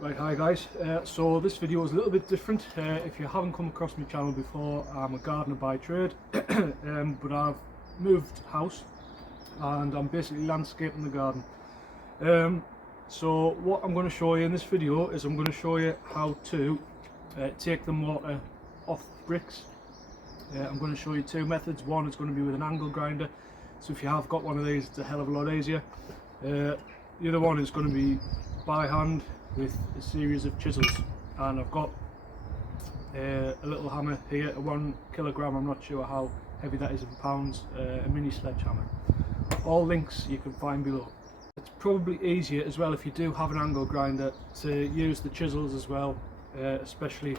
Right, hi guys. So this video is a little bit different. If you haven't come across my channel before, I'm a gardener by trade, but I've moved house and I'm basically landscaping the garden. So what I'm going to show you in this video is I'm going to show you how to take the mortar off bricks. I'm going to show you two methods. One is going to be with an angle grinder, so if you have got one of these, it's a hell of a lot easier. The other one is going to be by hand with a series of chisels, and I've got a little hammer here, a 1 kilogram, I'm not sure how heavy that is in pounds, a mini sledgehammer. All links you can find below. It's probably easier as well if you do have an angle grinder to use the chisels as well, especially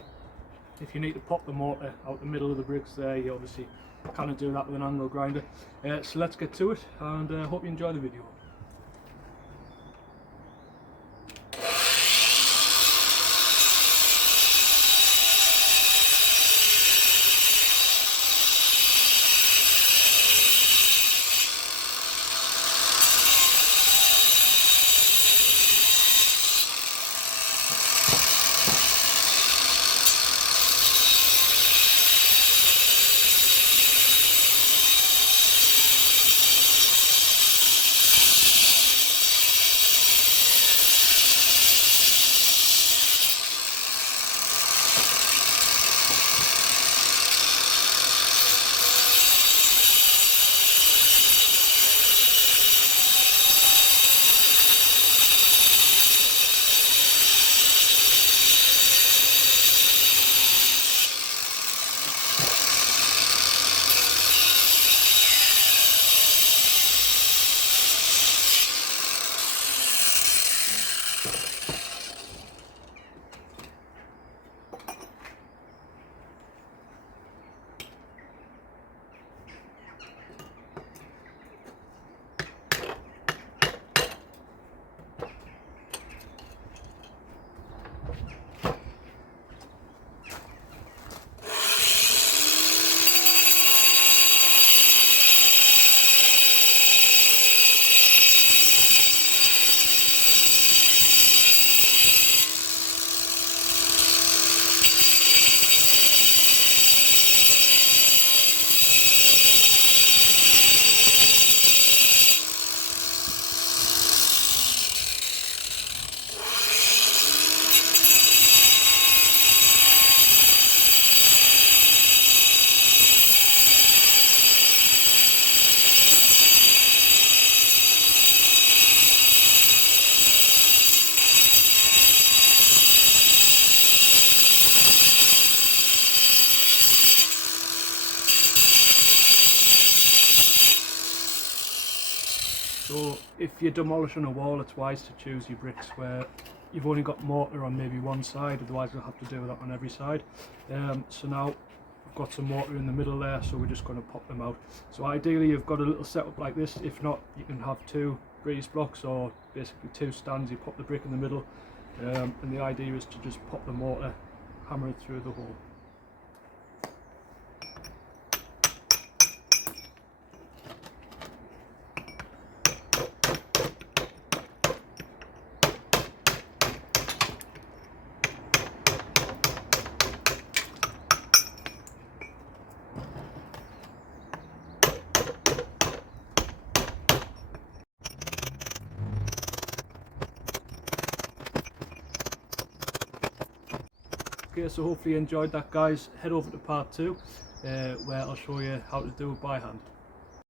if you need to pop the mortar out the middle of the bricks there. You obviously can't do that with an angle grinder. So let's get to it, and hope you enjoy the video. So if you're demolishing a wall, it's wise to choose your bricks where you've only got mortar on maybe one side, otherwise you'll have to do that on every side. So now I've got some mortar in the middle there, so we're just going to pop them out. So ideally you've got a little setup like this. If not, you can have two breeze blocks or basically two stands. You pop the brick in the middle, and the idea is to just pop the mortar, hammer it through the hole. Okay, so hopefully you enjoyed that, guys. Head over to part 2 where I'll show you how to do it by hand.